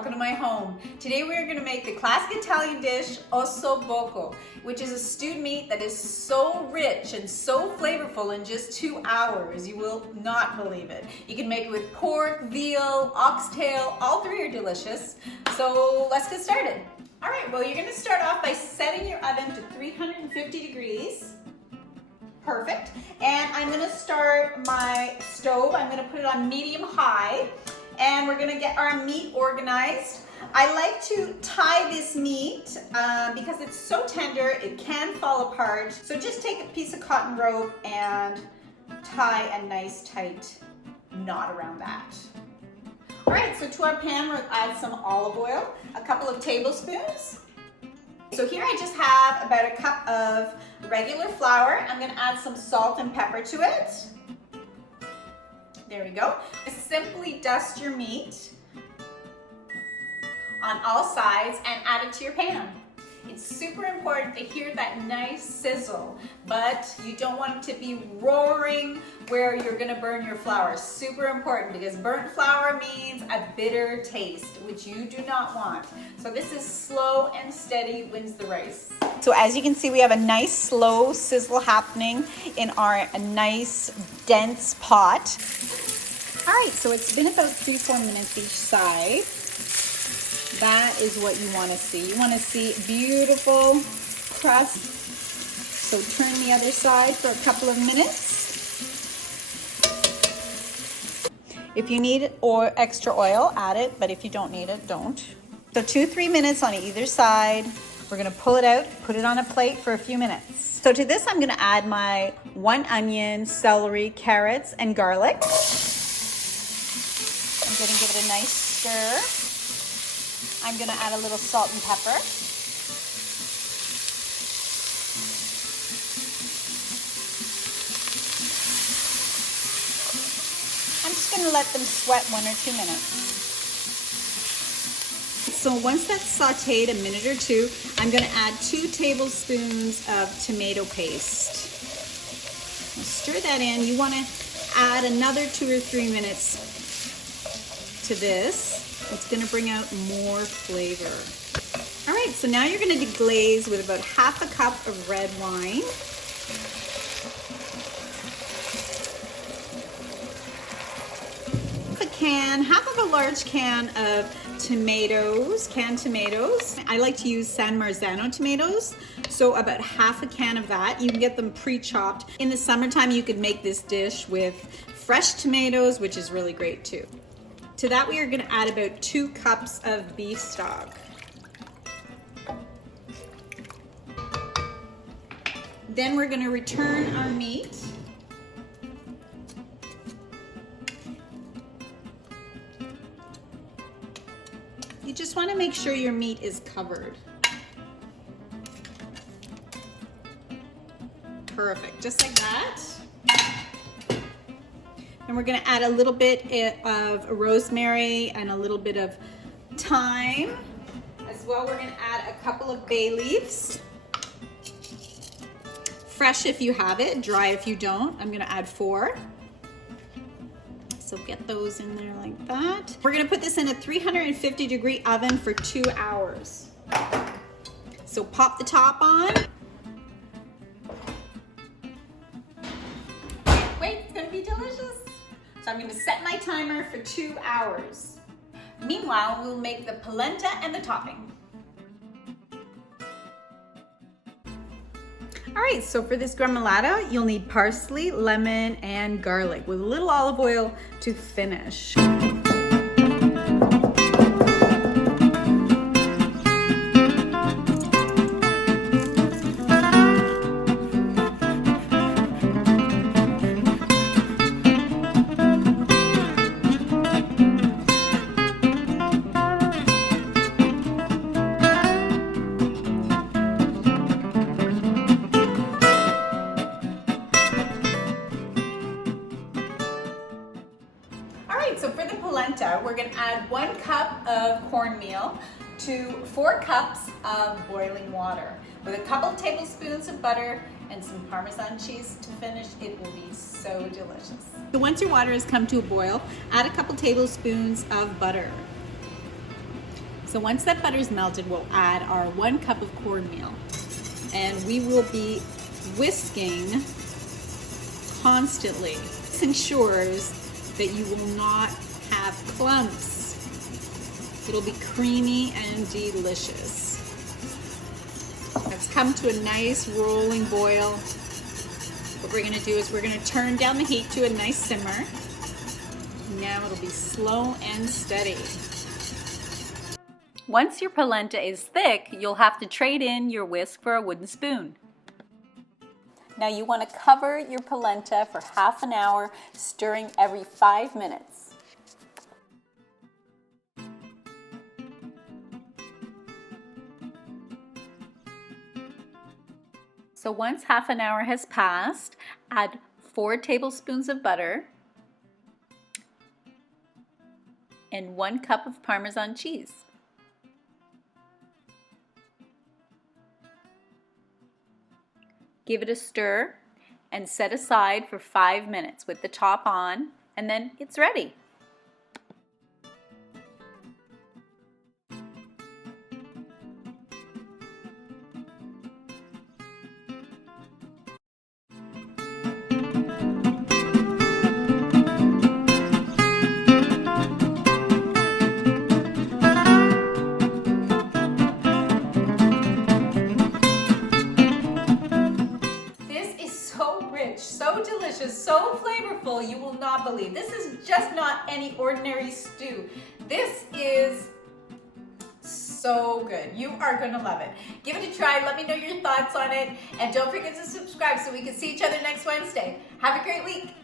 welcome to my home. Today we are going to make the classic Italian dish, Osso Buco, which is a stewed meat that is so rich and so flavorful in just 2 hours. You will not believe it. You can make it with pork, veal, oxtail, all three are delicious. So let's get started. All right, well, you're going to start off by setting your oven to 350 degrees. Perfect. And I'm going to start my stove. I'm going to put it on medium high. And we're gonna get our meat organized. I like to tie this meat because it's so tender, it can fall apart. So just take a piece of cotton rope and tie a nice tight knot around that. All right, so to our pan, we'll add some olive oil, a couple of tablespoons. So here I just have about a cup of regular flour. I'm gonna add some salt and pepper to it. There we go. Simply dust your meat on all sides and add it to your pan. It's super important to hear that nice sizzle, but you don't want it to be roaring where you're gonna burn your flour. Super important because burnt flour means a bitter taste, which you do not want. So this is slow and steady wins the race. So as you can see, we have a nice slow sizzle happening in our nice dense pot. All right, so it's been about 3-4 minutes each side. That is what you want to see. You want to see beautiful crust. So turn the other side for a couple of minutes. If you need extra oil, add it, but if you don't need it, don't. So 2-3 minutes on either side. We're gonna pull it out, put it on a plate for a few minutes. So to this, I'm gonna add my 1 onion, celery, carrots, and garlic. I'm gonna give it a nice stir. I'm gonna add a little salt and pepper. I'm just gonna let them sweat 1 or 2 minutes. So once that's sauteed a minute or two, I'm gonna add 2 tablespoons of tomato paste. Now stir that in. You wanna add another 2 or 3 minutes to this. It's gonna bring out more flavor. All right, so now you're gonna deglaze with about half a cup of red wine. Half of a large can of tomatoes, canned tomatoes. I like to use San Marzano tomatoes, so about half a can of that. You can get them pre-chopped. In the summertime, you could make this dish with fresh tomatoes, which is really great too. To that, we are gonna add about 2 cups of beef stock. Then we're gonna return our meat. You just wanna make sure your meat is covered. Perfect, just like that. And we're gonna add a little bit of rosemary and a little bit of thyme. As well, we're gonna add a couple of bay leaves. Fresh if you have it, dry if you don't. I'm gonna add 4. So get those in there like that. We're gonna put this in a 350 degree oven for 2 hours. So pop the top on. Wait, it's gonna be delicious. So I'm gonna set my timer for 2 hours. Meanwhile, we'll make the polenta and the topping. All right, so for this gremolata, you'll need parsley, lemon, and garlic with a little olive oil to finish. So for the polenta, we're gonna add 1 cup of cornmeal to 4 cups of boiling water with a couple tablespoons of butter and some Parmesan cheese to finish. It will be so delicious. So once your water has come to a boil, add a couple tablespoons of butter. So once that butter is melted, we'll add our 1 cup of cornmeal. And we will be whisking constantly. This ensures that you will not have clumps. It'll be creamy and delicious. It's come to a nice rolling boil. What we're gonna do is we're gonna turn down the heat to a nice simmer. Now it'll be slow and steady. Once your polenta is thick, you'll have to trade in your whisk for a wooden spoon. Now you want to cover your polenta for half an hour, stirring every 5 minutes. So once half an hour has passed, add 4 tablespoons of butter and 1 cup of Parmesan cheese. Give it a stir and set aside for 5 minutes with the top on, and then it's ready. So delicious, so flavorful, you will not believe. This is just not any ordinary stew. This is so good. You are gonna love it. Give it a try, let me know your thoughts on it, and don't forget to subscribe so we can see each other next Wednesday. Have a great week.